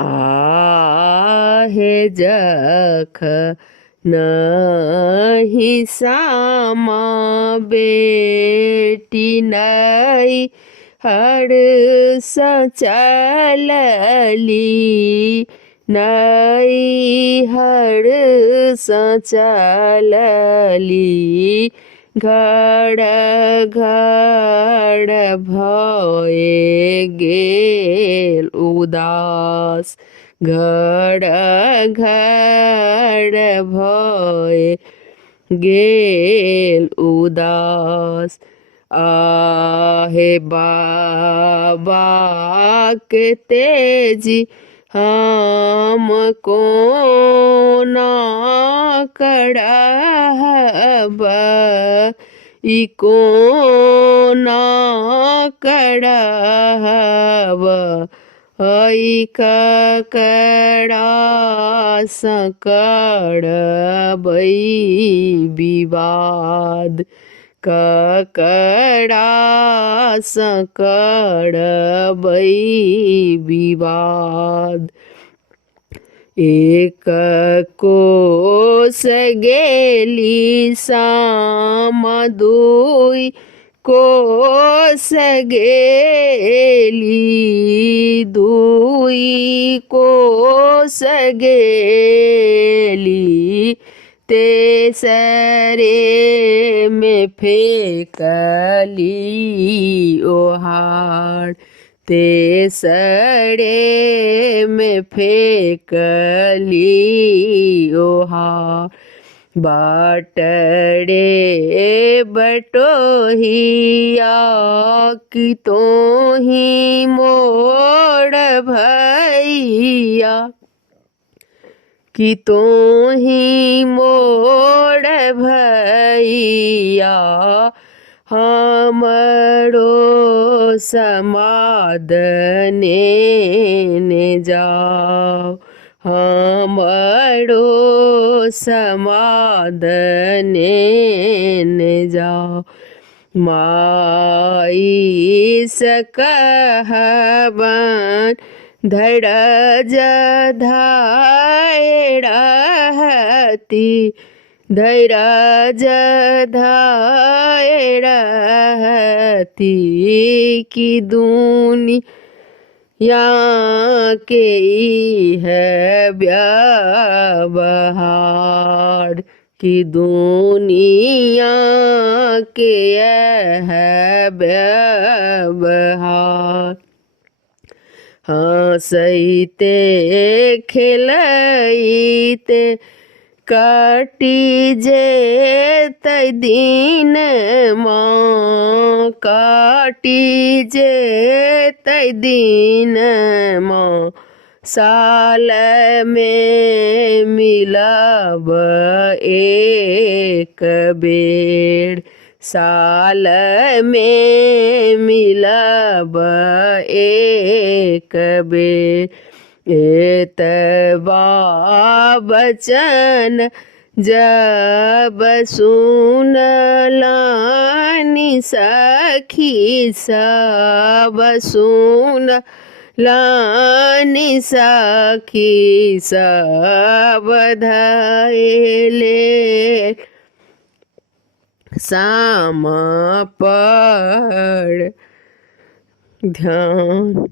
आहे जख नहीं सामा बेटी नहीं हड़ सचलली नहीं हड़ सचलली घड़ घड़ भये गेल उदास घड़ घड़ भये गेल उदास आहे बाबा के तेजी हम कोना कड़हब ई कोना कड़हब हई ककड़ा सकड़बई विवाद ककड़ा सकड़बई विवाद एक कोस गेली साम दुई कोस गेली दुई कोस गेली तेसरे में फेंकली ओहार तेसरे में फेंकली ओहार बाटड़े बटोहिया कि तो ही मोड़ भैया कि तो ही मोड़ भैया हमरो समादने ने जाओ हमरो समादने ने जाओ माई सकहबन धड़ज धायड़हती धैरज धायड़हती की दुनिया के है व्यवहार की दुनिया के है व्यवहार हंसते खेलते काटी जेत दिन माँ काटी जेत दिन माँ साल में मिलब एक बेर साल में मिलब एक बेर एतबा बचन जब सुनलानी सखी सब सुनलानी सखी सब धैले साम पर ध्यान।